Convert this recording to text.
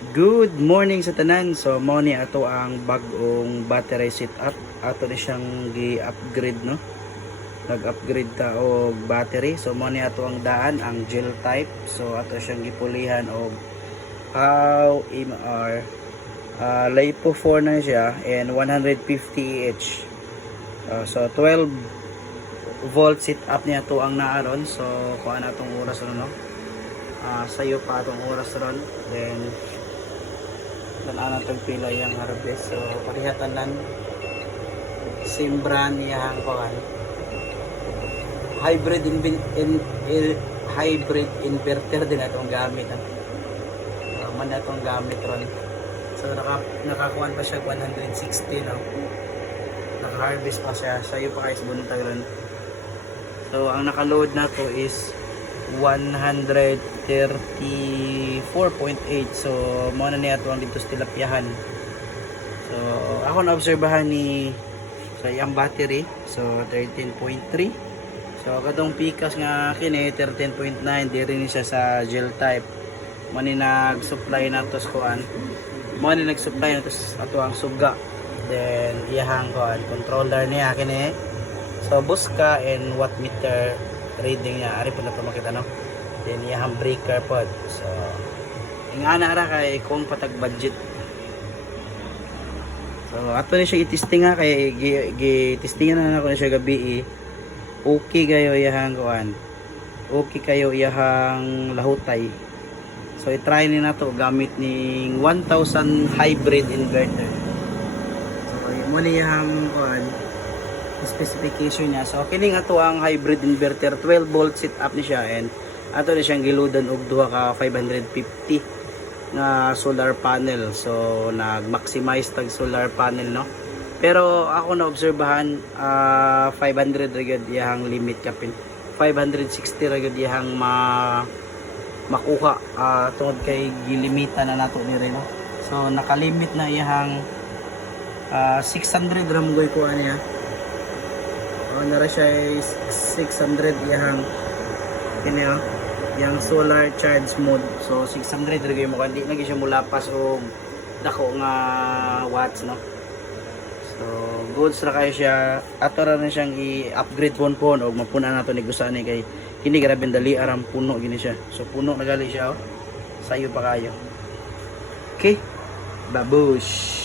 Good morning sa tanan. So mo ni ato ang bag-ong battery setup. Ato ni siyang gi-upgrade no. Nag-upgrade ta og battery. So mo ni ato ang daan ang gel type. So ato siyang gipulihan og how MR LiPo 4 na siya and 150 Ah. So 12 volt setup niya to ang naaron. So kuha na tong oras no. Sayo pa atong oras ron. Then tanan itong pila yung harvest. So parihatan lang same brand niyang kuhan hybrid hybrid inverter din atong gamit man atong gamit ron. So nakakuan pa siya 160 no, naka-harvest pa siya, sayo pa guys buntag ron. So ang naka-load na to is 134.8. So mo na niya ito ang dito sa tilapyahan. So ako na-obserbahan ni sa iyang battery. So 13.3. So katong pikas nga kini 13.9 diri ni siya sa gel type. Mo ni nag-supply na to sa kuan. Mo ni nag-supply na to sa ato ang suga. Then iyahang kuan controller niya kini. So buska and watt meter reading niya ari po na ito makita no. Then iyahang breaker pod. So ingana ra kay kung patag budget. So ato ni siya i-testing nga kay gi-testingan na ako na siya gabi. Okay kayo iyahang kuan. Okay kayo iyahang lahutay. So i-try ni nato gamit ning 1000 hybrid inverter. So mo ni iyahang kuan specification niya. So kining ato ang hybrid inverter 12 volt setup ni siya and ato ni siyang giludan og duha ka 550 na solar panel. So nag-maximize tag solar panel no. Pero ako na obserbahan 500 ragad iyang limit kapin. 560 ragad iyang makuha tungod kay gilimitan na nato ni rin no. So nakalimit na iyang 600 ram goy ko niya. Nara siya 600 iyang kini yang solar charge mode. So 600 rin mo kandi lagi siya mulapas og dako nga watts no. So goods ra kay siya ato ra na siyang i-upgrade pon og mapuna nato ni gusto ni kay kini grabe dali aram puno gini siya. So puno na gali siya sayo pa kayo. Okay, babush.